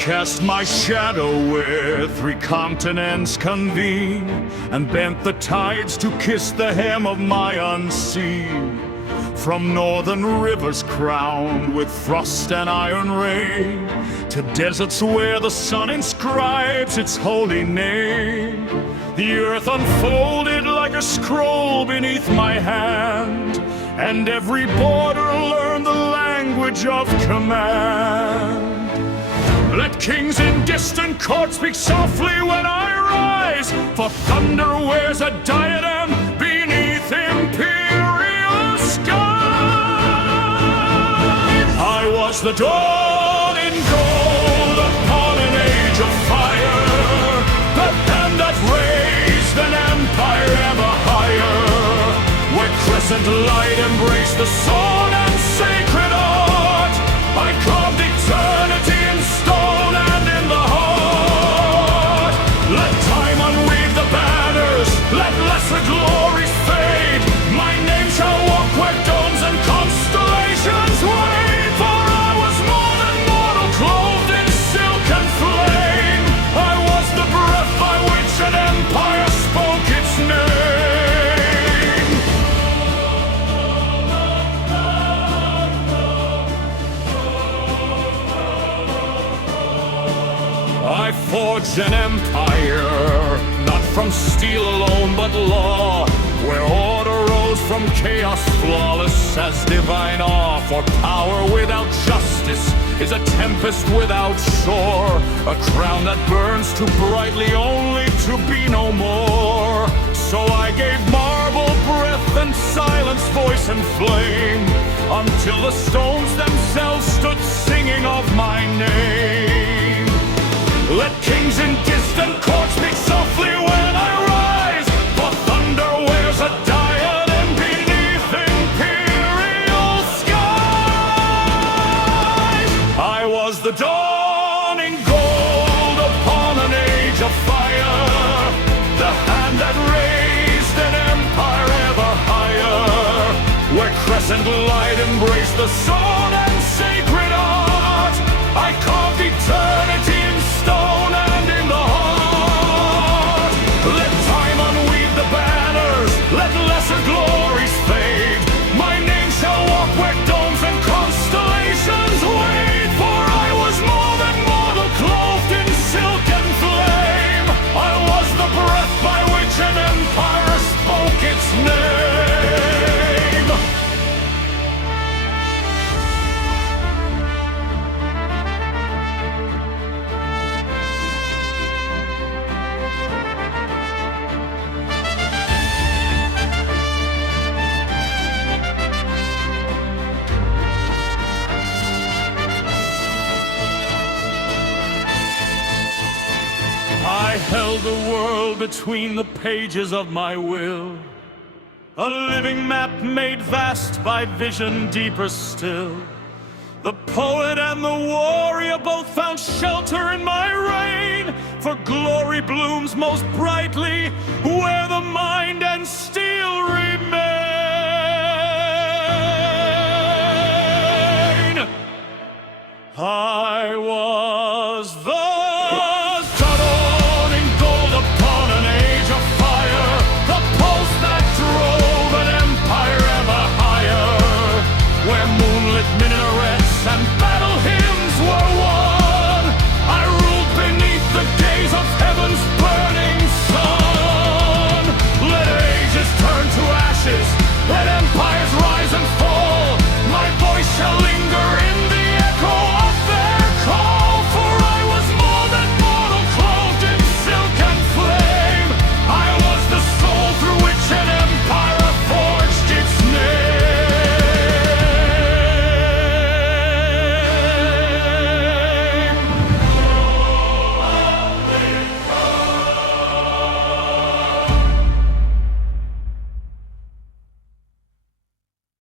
cast my shadow where 3 continents convene, and bent the tides to kiss the hem of my unseen. From northern rivers crowned with frost and iron rain, to deserts where the sun inscribes its holy name, the earth unfolded like a scroll beneath my hand, and every border learned the language of command. Let kings in distant courts speak softly when I rise, for thunder wears a diadem beneath imperial skies. I was the dawn in gold upon an age of fire, the hand that raised an empire ever higher, where crescent light embraced the sword and sacred art. I carved eternity in stone and in the heart. Let time unweave the banners, let lesser glories fade. My name shall walk where domes and constellations wave. For I was more than mortal, clothed in silk and flame. I was the breath by which an empire spoke its name. I forged an empire, not from steel alone but law, where order rose from chaos, flawless as divine awe. For power without justice is a tempest without shore, a crown that burns too brightly only to be no more. So I gave marble breath and silence, voice and flame, until the stones themselves stood singing of my name. Let kings in distant courts speak softly when I rise, for thunder wears a diadem beneath imperial skies. I was the dawn in gold upon an age of fire, the hand that raised an empire ever higher, where crescent light embraced the sword and sacred art. I carved eternity in stone and in the heart. Let time unweave the banners, let lesser glories fade. My name shall walk where domes and constellations wait. For I was more than mortal, clothed in silk and flame. I was the breath by which an empire spoke its name. I held the world between the pages of my will, a living map made vast by vision deeper still. The poet and the warrior both found shelter in my reign, for glory blooms most brightly where the mind and steel